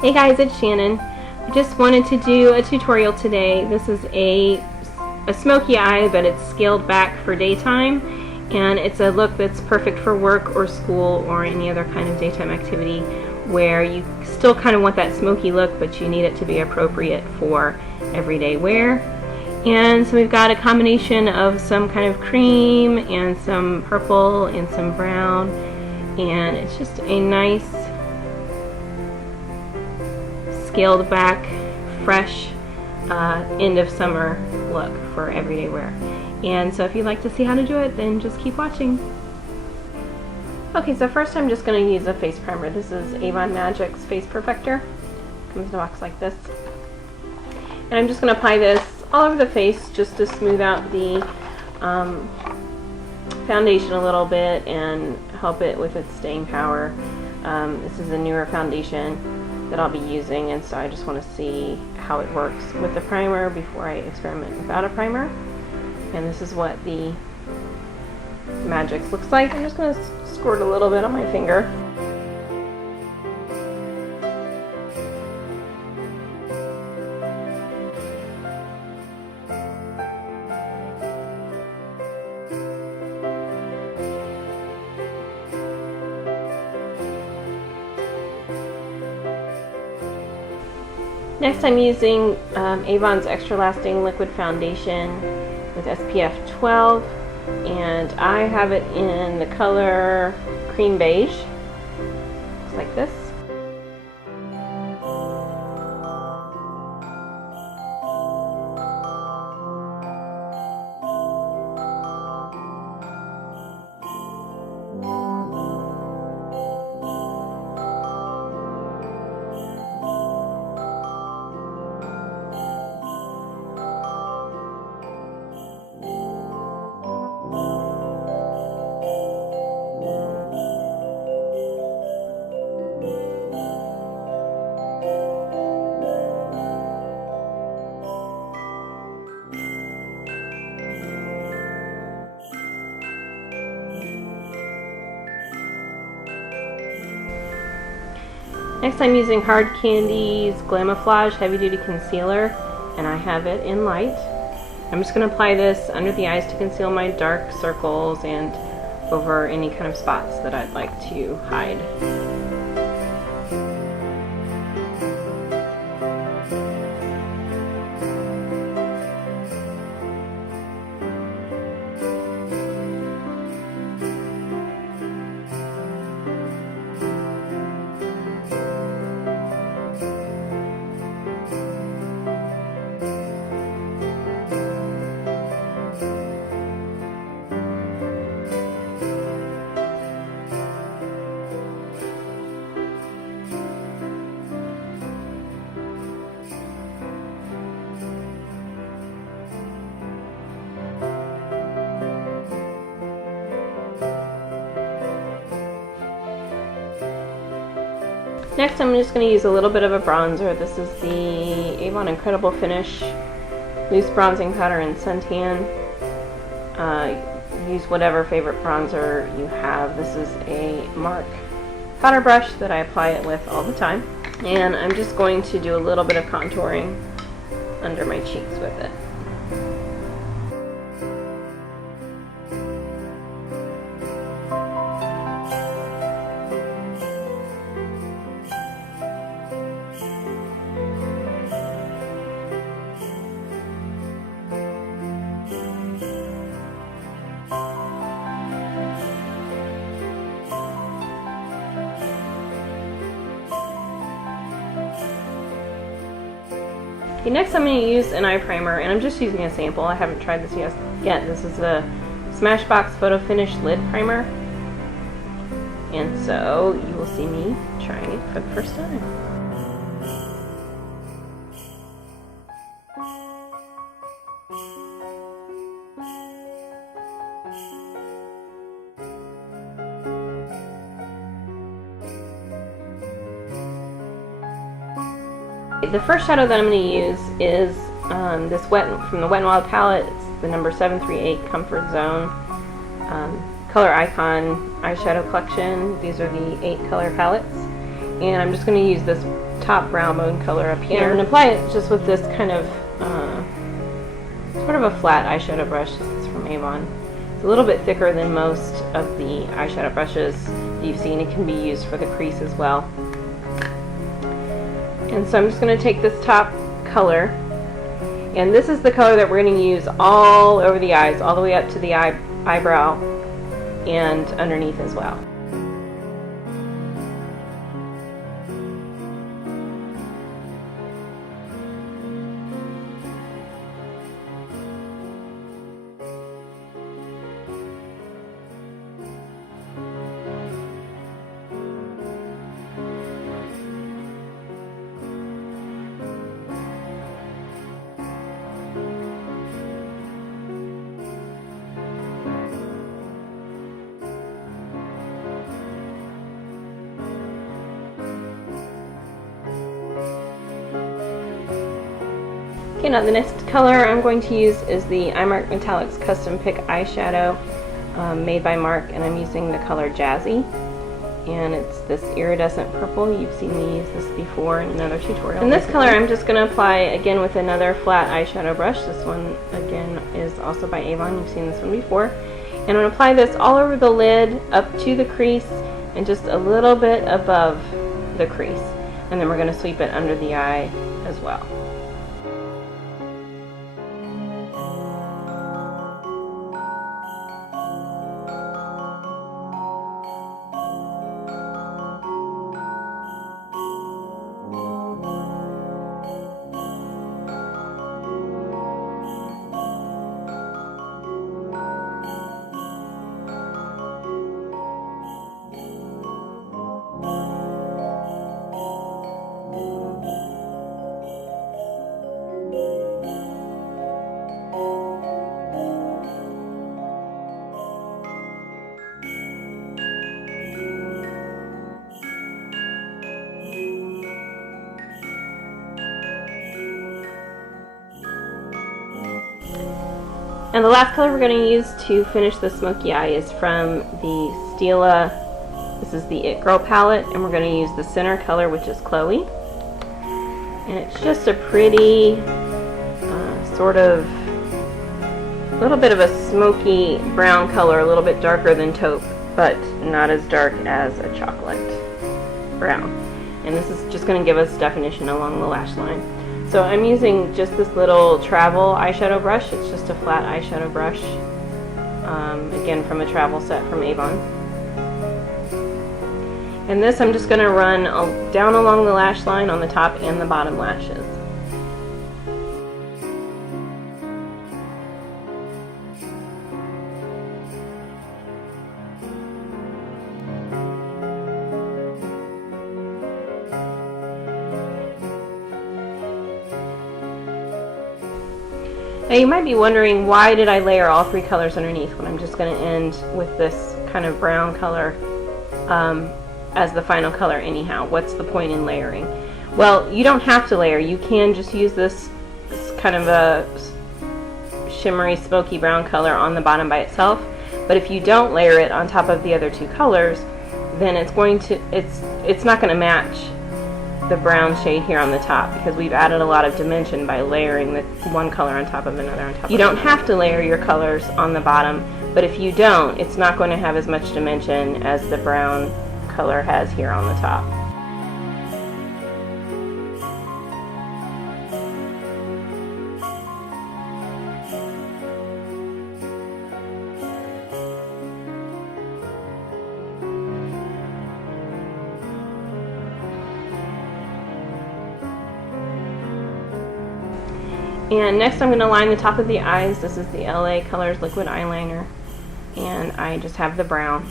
Hey guys, it's Shannon. I just wanted to do a tutorial today. This is a smoky eye, but it's scaled back for daytime, and it's a look that's perfect for work or school or any other kind of daytime activity where you still kind of want that smoky look, but you need it to be appropriate for everyday wear. And so we've got a combination of some kind of cream and some purple and some brown, and it's just a nice scaled back, fresh end of summer look for everyday wear. And so if you'd like to see how to do it, then just keep watching. Okay, so first I'm just going to use a face primer. This is Avon Magic's Face Perfector. Comes in a box like this. And I'm just going to apply this all over the face just to smooth out the foundation a little bit and help it with its staying power. This is a newer foundation that I'll be using, and so I just want to see how it works with the primer before I experiment without a primer. And this is what the Magic's looks like. I'm just going to squirt a little bit on my finger. Next I'm using Avon's Extra Lasting Liquid Foundation with SPF 12, and I have it in the color cream beige. Looks like this. Next I'm using Hard Candy's Glamouflage Heavy Duty Concealer, and I have it in light. I'm just going to apply this under the eyes to conceal my dark circles and over any kind of spots that I'd like to hide. Next I'm just going to use a little bit of a bronzer. This is the Avon Incredible Finish Loose Bronzing Powder in Suntan. Use whatever favorite bronzer you have. This is a MARC powder brush that I apply it with all the time. And I'm just going to do a little bit of contouring under my cheeks with it. Okay, next I'm going to use an eye primer, and I'm just using a sample. I haven't tried this yet. This is a Smashbox Photo Finish Lid Primer, and so you will see me trying it for the first time. The first shadow that I'm going to use is this from the Wet n Wild palette. It's the number 738 Comfort Zone Color Icon eyeshadow collection. These are the 8 color palettes, And I'm just going to use this top brown bone color up here. And I'm going to apply it just with this kind of sort of a flat eyeshadow brush. This is from Avon. It's a little bit thicker than most of the eyeshadow brushes you've seen. It can be used for the crease as well. And so I'm just going to take this top color, and this is the color that we're going to use all over the eyes, all the way up to the eyebrow and underneath as well. Okay, now the next color I'm going to use is the iMark Metallics Custom Pick eyeshadow made by Mark, and I'm using the color Jazzy. And it's this iridescent purple. You've seen me use this before in another tutorial. And this color I'm just going to apply again with another flat eyeshadow brush. This one again is also by Avon. You've seen this one before. And I'm going to apply this all over the lid, up to the crease, and just a little bit above the crease. And then we're going to sweep it under the eye as well. And the last color we're going to use to finish the smoky eye is from the Stila. This is the It Girl palette, and we're going to use the center color, which is Chloe. And it's just a pretty sort of a little bit of a smoky brown color, a little bit darker than taupe, but not as dark as a chocolate brown. And this is just going to give us definition along the lash line. So I'm using just this little travel eyeshadow brush. It's just a flat eyeshadow brush, again from a travel set from Avon. And this I'm just going to run down along the lash line on the top and the bottom lashes. Now you might be wondering, why did I layer all three colors underneath when I'm just going to end with this kind of brown color as the final color anyhow? What's the point in layering? Well, you don't have to layer. You can just use this kind of a shimmery smoky brown color on the bottom by itself. But if you don't layer it on top of the other two colors, then it's not going to match the brown shade here on the top, because we've added a lot of dimension by layering the one color on top of another on top. You don't have to layer your colors on the bottom, but if you don't, it's not going to have as much dimension as the brown color has here on the top. And next I'm going to line the top of the eyes. This is the LA Colors liquid eyeliner, and I just have the brown.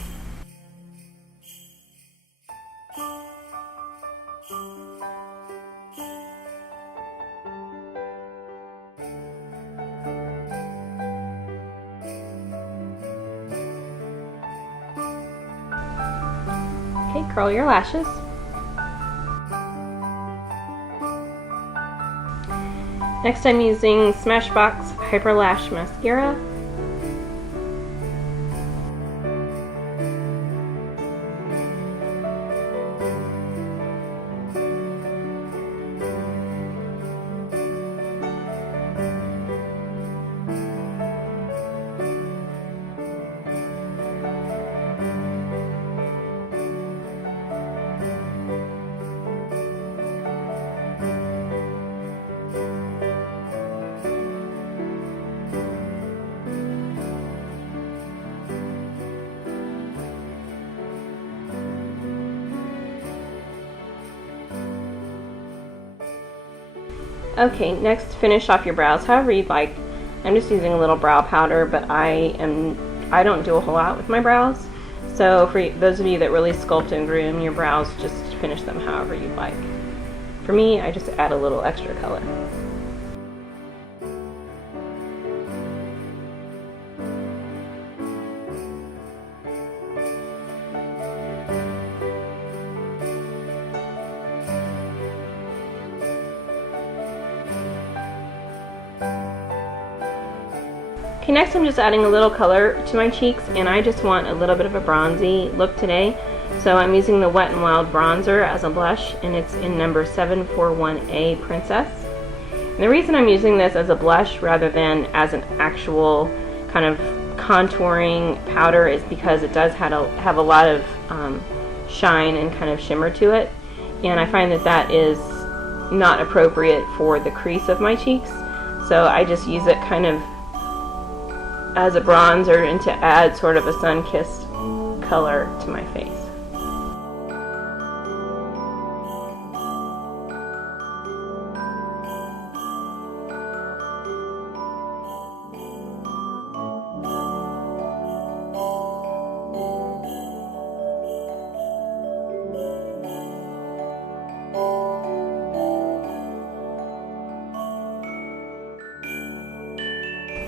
Okay, curl your lashes. Next I'm using Smashbox Hyper Lash Mascara. Okay, next finish off your brows however you'd like. I'm just using a little brow powder, but I don't do a whole lot with my brows. So for those of you that really sculpt and groom your brows, just finish them however you'd like. For me, I just add a little extra color. Okay, next I'm just adding a little color to my cheeks, and I just want a little bit of a bronzy look today. So I'm using the Wet n Wild bronzer as a blush, and it's in number 741A Princess. And the reason I'm using this as a blush rather than as an actual kind of contouring powder is because it does have a lot of shine and kind of shimmer to it, and I find that that is not appropriate for the crease of my cheeks. So I just use it kind of as a bronzer and to add sort of a sun-kissed color to my face.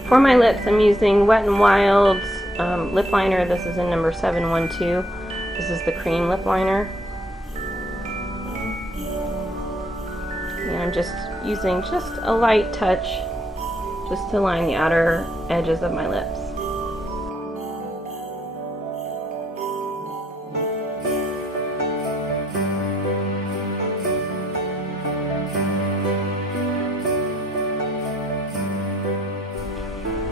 For my lips, I'm using Wet n Wild's lip liner. This is in number 712. This is the cream lip liner. And I'm just using just a light touch just to line the outer edges of my lips.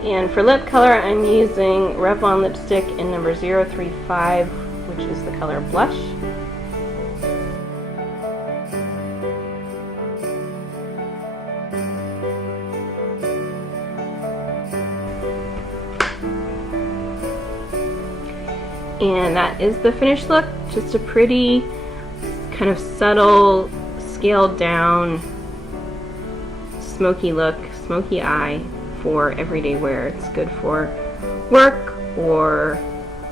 And for lip color, I'm using Revlon lipstick in number 035, which is the color Blush. And that is the finished look. Just a pretty, kind of subtle, scaled down, smoky look, smoky eye for everyday wear. It's good for work or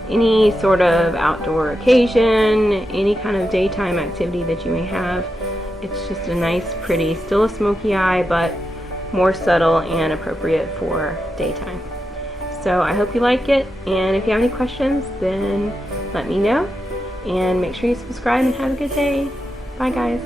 any sort of outdoor occasion, any kind of daytime activity that you may have. It's just a nice, pretty, still a smoky eye, but more subtle and appropriate for daytime. So I hope you like it, and if you have any questions, then let me know, and make sure you subscribe and have a good day. Bye guys.